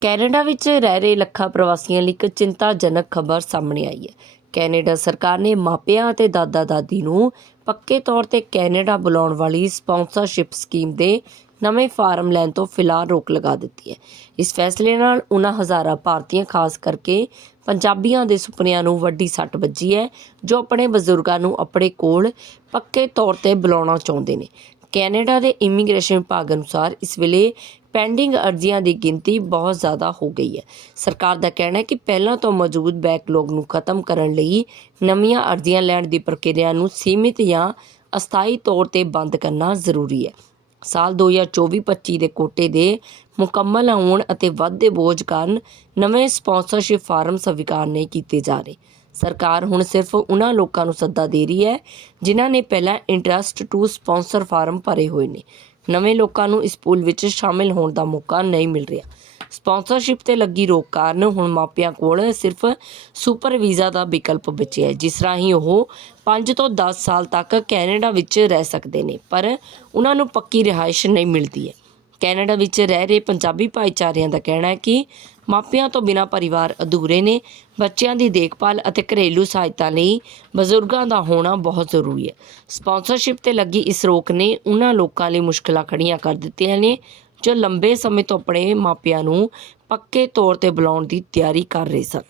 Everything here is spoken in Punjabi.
ਕੈਨੇਡਾ ਵਿੱਚ ਰਹਿ ਰਹੇ ਲੱਖਾਂ ਪ੍ਰਵਾਸੀਆਂ ਲਈ ਇੱਕ ਚਿੰਤਾਜਨਕ ਖਬਰ ਸਾਹਮਣੇ ਆਈ ਹੈ। ਕੈਨੇਡਾ ਸਰਕਾਰ ਨੇ ਮਾਪਿਆਂ ਅਤੇ ਦਾਦਾ ਦਾਦੀ ਨੂੰ ਪੱਕੇ ਤੌਰ ਤੇ ਕੈਨੇਡਾ ਬੁਲਾਉਣ ਵਾਲੀ ਸਪਾਂਸਰਸ਼ਿਪ ਸਕੀਮ ਦੇ ਨਵੇਂ ਫਾਰਮ ਲੈਣ ਤੋਂ ਫਿਲਹਾਲ ਰੋਕ ਲਗਾ ਦਿੱਤੀ ਹੈ। ਇਸ ਫੈਸਲੇ ਨਾਲ ਉਹਨਾਂ ਹਜ਼ਾਰਾਂ ਭਾਰਤੀਆਂ, ਖਾਸ ਕਰਕੇ ਪੰਜਾਬੀਆਂ ਦੇ ਸੁਪਨਿਆਂ ਨੂੰ ਵੱਡੀ ਸੱਟ ਵੱਜੀ ਹੈ, ਜੋ ਆਪਣੇ ਬਜ਼ੁਰਗਾਂ ਨੂੰ ਆਪਣੇ ਕੋਲ ਪੱਕੇ ਤੌਰ ਤੇ ਬੁਲਾਉਣਾ ਚਾਹੁੰਦੇ ਨੇ। ਕੈਨੇਡਾ ਦੇ ਇਮੀਗ੍ਰੇਸ਼ਨ ਵਿਭਾਗ ਅਨੁਸਾਰ ਇਸ ਵੇਲੇ ਪੈਂਡਿੰਗ ਅਰਜ਼ੀਆਂ ਦੀ ਗਿਣਤੀ ਬਹੁਤ ਜ਼ਿਆਦਾ ਹੋ ਗਈ ਹੈ। ਸਰਕਾਰ ਦਾ ਕਹਿਣਾ ਹੈ ਕਿ ਪਹਿਲਾਂ ਤੋਂ ਮੌਜੂਦ ਬੈਕਲੌਗ ਨੂੰ ਖਤਮ ਕਰਨ ਲਈ ਨਵੀਆਂ ਅਰਜ਼ੀਆਂ ਲੈਣ ਦੀ ਪ੍ਰਕਿਰਿਆ ਨੂੰ ਸੀਮਿਤ ਜਾਂ ਅਸਥਾਈ ਤੌਰ ਤੇ ਬੰਦ ਕਰਨਾ ਜ਼ਰੂਰੀ ਹੈ। ਸਾਲ 2024-25 ਦੇ ਕੋਟੇ ਦੇ ਮੁਕੰਮਲ ਹੋਣ ਅਤੇ ਵੱਧਦੇ ਬੋਝ ਕਾਰਨ ਨਵੇਂ ਸਪਾਂਸਰਸ਼ਿਪ ਫਾਰਮ ਸਵੀਕਾਰ ਨਹੀਂ ਕੀਤੇ ਜਾ ਰਹੇ। ਸਰਕਾਰ ਹੁਣ ਸਿਰਫ ਉਹਨਾਂ ਲੋਕਾਂ ਨੂੰ ਸੱਦਾ ਦੇ ਰਹੀ ਹੈ, ਜਿਨ੍ਹਾਂ ਨੇ ਪਹਿਲਾਂ ਇੰਟਰਸਟ ਟੂ ਸਪਾਂਸਰ ਫਾਰਮ ਭਰੇ ਹੋਏ ਨੇ। ਨਵੇਂ ਲੋਕਾਂ ਨੂੰ ਇਸ ਪੂਲ ਵਿੱਚ ਸ਼ਾਮਿਲ ਹੋਣ ਦਾ ਮੌਕਾ ਨਹੀਂ ਮਿਲ ਰਿਹਾ। ਸਪਾਂਸਰਸ਼ਿਪ ਤੇ ਲੱਗੀ ਰੋਕ ਕਾਰਨ ਹੁਣ ਮਾਪਿਆਂ ਕੋਲ ਸਿਰਫ ਸੁਪਰ ਵੀਜ਼ਾ ਦਾ ਵਿਕਲਪ ਬਚਿਆ ਹੈ, ਜਿਸ ਰਾਹੀਂ ਉਹ 5 ਤੋਂ 10 ਸਾਲ ਤੱਕ ਕੈਨੇਡਾ ਵਿੱਚ ਰਹਿ ਸਕਦੇ ਨੇ, ਪਰ ਉਹਨਾਂ ਨੂੰ ਪੱਕੀ ਰਿਹਾਇਸ਼ ਨਹੀਂ ਮਿਲਦੀ ਹੈ। ਕੈਨੇਡਾ ਵਿੱਚ ਰਹਿ ਰਹੇ ਪੰਜਾਬੀ ਭਾਈਚਾਰਿਆਂ ਦਾ ਕਹਿਣਾ ਹੈ ਕਿ ਮਾਪਿਆਂ ਤੋਂ ਬਿਨਾਂ ਪਰਿਵਾਰ ਅਧੂਰੇ ਨੇ। ਬੱਚਿਆਂ ਦੀ ਦੇਖਭਾਲ ਅਤੇ ਘਰੇਲੂ ਸਹਾਇਤਾ ਲਈ ਬਜ਼ੁਰਗਾਂ ਦਾ ਹੋਣਾ ਬਹੁਤ ਜ਼ਰੂਰੀ ਹੈ। ਸਪਾਂਸਰਸ਼ਿਪ ਤੇ ਲੱਗੀ ਇਸ ਰੋਕ ਨੇ ਉਹਨਾਂ ਲੋਕਾਂ ਲਈ ਮੁਸ਼ਕਲਾਂ ਖੜੀਆਂ ਕਰ ਦਿੱਤੀਆਂ ਨੇ, ਜੋ ਲੰਬੇ ਸਮੇਂ ਤੋਂ ਆਪਣੇ ਮਾਪਿਆਂ ਨੂੰ ਪੱਕੇ ਤੌਰ ਤੇ ਬੁਲਾਉਣ ਦੀ ਤਿਆਰੀ ਕਰ ਰਹੇ ਸਨ।